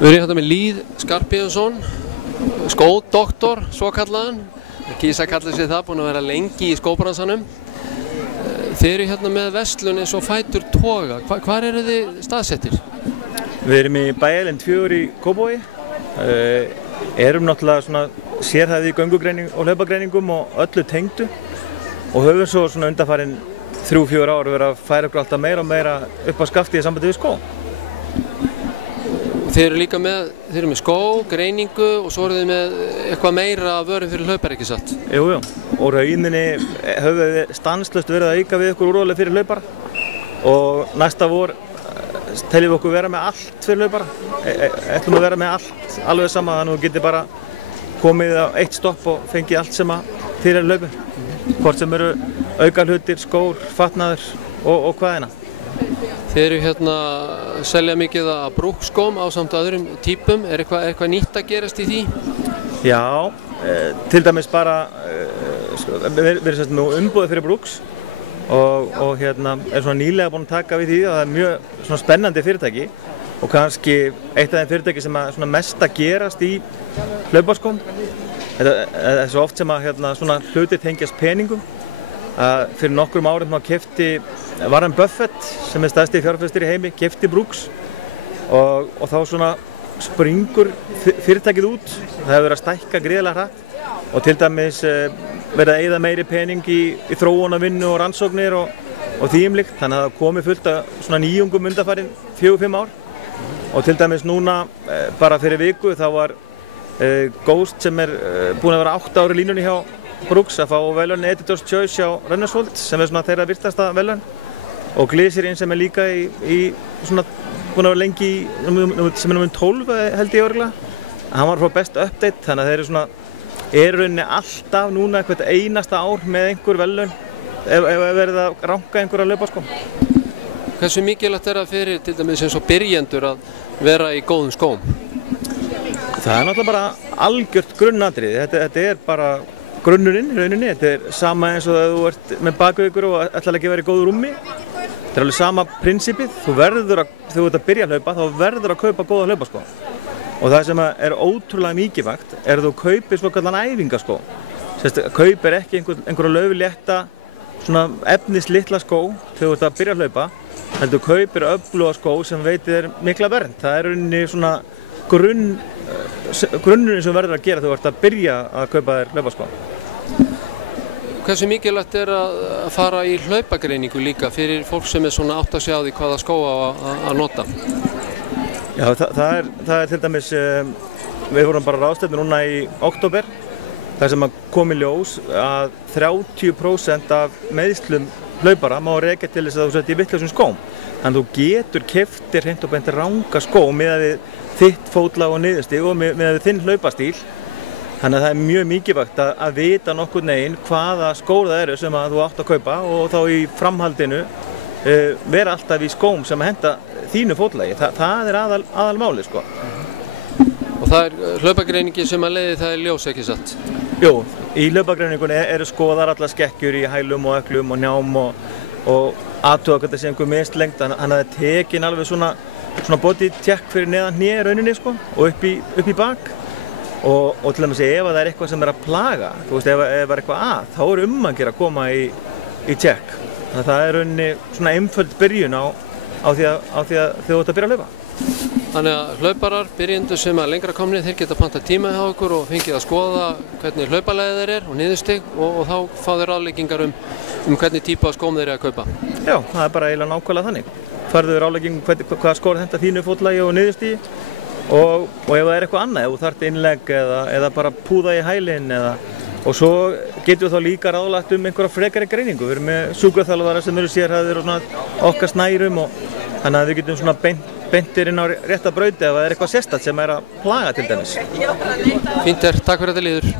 Við erum hérna með Lýð Skarphéðinsson, skódoktor, svo kallaðan. Kýsa kallar sig það, búin að vera lengi í skóbransanum. Þið eru hérna með verslun eins og Fætur toga. Hvar eru þið staðsettir? Við erum í Bæjarlind 4 í Kópavogi. Erum náttúrulega svona sérhæfð í göngugreining og hlaupagreiningum og öllu tengdu. Og höfum svo svona undanfarin 3-4 ár verið að færa okkur alltaf meira og meira upp á skaftið í sambandi við skó. Þið eru líka með, þið eru með skó, greiningu og svo eru þið með eitthvað meira vörum fyrir hlaupar, ekki satt? Jú, og rauninni höfum við stanslaust verið að auka við okkur úrvalið fyrir hlaupara og næsta vor teljum við okkur vera með allt fyrir hlaupara. Ætlum að vera með allt, alveg sama, þannig að þú getur bara komið á eitt stopp og fengið allt sem fyrir hlaupi. Hvort sem eru aukalhlutir, skór, fatnaður og hvaðina. Þið eru hérna að selja mikið af brúkskóm ásamt öðrum típum. Er eitthvað nýtt að gerast í því? Já, til dæmis bara við erum með umboðið fyrir brúks og hérna er svona nýlega búin að taka við því að það er mjög svona spennandi fyrirtæki og kannski eitt af þeim fyrirtæki sem er svona mest að gerast í hlaupaskóm. Þetta er svo oft sem að hérna svona hlutir tengjast peningum. Fyrir nokkrum árum þá keypti Warren Buffett, sem er stærsti fjárfestir í heimi, keypti Brooks og þá svona springur fyrirtækið út. Það hefur verið að stækka gríðarlega hratt og til dæmis verið að eyða meiri pening í þróunarvinnu og rannsóknir og því líkt. Þannig að það komi fullt af svona nýjungum undanfarin 4-5 ár og til dæmis núna bara fyrir viku þá var Ghost sem er búin að vera 8 ári í línunni hjá Brooks að fá velun Editor's Choice hjá Runner's World sem er svona þeirra virtasta velun og Glycerin sem er líka í svona búin að vera lengi sem er nummer 12 held ég örugglega. Hann var frá Best Update þannig að þeir eru svona rauninni alltaf núna hvert einasta ár með einhver velun ef verið að ranka einhverja hlaupaskóm. Hversu mikilvægt er það fyrir til dæmis eins og byrjendur að vera í góðum skóm? Það er náttúrulega bara algjört grunnatriði. Þetta er bara grunnurinn í rauninni. Þetta er sama eins og að þú ert með bakaukur og ætlar ekki að vera í góðu rúmi. Þetta er alveg sama prinsipið. Þegar þú ert að byrja að hlaupa þá verður að kaupa góða hlaupaskó. Og það sem er ótrúlega mikilvægt er að þú kaupir svokallan æfingaskó. Kaupir ekki einhverja lauflétta svona efnislitla skó þegar þú ert að byrja að hlaupa. Heldur kaupir öfluga skó sem veitir þér mikla vernd. Það er rauninni svona grunnurinn sem verður að gera þegar þú ert að byrja að kaupa þér hlaupaskó. Hversu mikilvægt er að fara í hlaupagreiningu líka fyrir fólk sem er svona átt að sjá því hvaða skó að nota? Já, það er til dæmis, við vorum bara ráðstefnu núna í október, þar sem kom í ljós að 30% af meiðslum hlaupara má rekja til þess að þú sett í vitlausum skóm. Þannig að þú getur keypt þér hreint og beint ranga skó miðað við þitt fótlag og niðurstig og miðað við þinn hlaupastíl. Þannig að það er mjög mikilvægt að vita nokkurn veginn hvaða skór það eru sem að þú átt að kaupa og þá í framhaldinu vera alltaf í skóm sem að henta þínu fótlagi. Það er aðalmálið sko. Og það er hlaupagreiningi sem að leiði það ljós, ekki satt? Jú, í hlaupagreiningunni eru skoðar allar skekkjur í hælum og ökklum og njám og athuga hvað það sé einhver mistlengd. Þannig að það er tekin alveg svona body check fyrir neðan hné rauninni sko og upp í bak. Og til dæmis ef það er eitthvað sem er að plaga, þú veist, ef það er eitthvað þá er að gera að koma í check. Þannig að það er rauninni svona einföld byrjun á því að þau ert að byrja að hlaupa. Þannig að hlauparar, byrjendur sem að lengra komnir, þeir geta pantað tíma hjá okkur og fengið að skoða hvernig hlaupalæðið þeir er og niðurstig og þá fá þeir ráðleggingar hvernig típa af skóm þeir eru að kaupa. Já, það er bara eiginlega nákvæmlega þannig. Færðu ráðlegging hvaða skór henta þínu fótlagi og niðurstigi og ef það er eitthvað annað, ef þú þarft innlegg eða bara púða í hælinn og svo getum við þá líka ráðlagt einhverja frekari greiningu. Við erum með sjúkraþjálfara sem eru sérhæfðir og svona okkar snærum og þannig að við getum svona beintir inn á rétta brauti ef það er eitthvað sérstakt sem er að plaga til dæmis. Fínt takk fyrir þetta Lýður.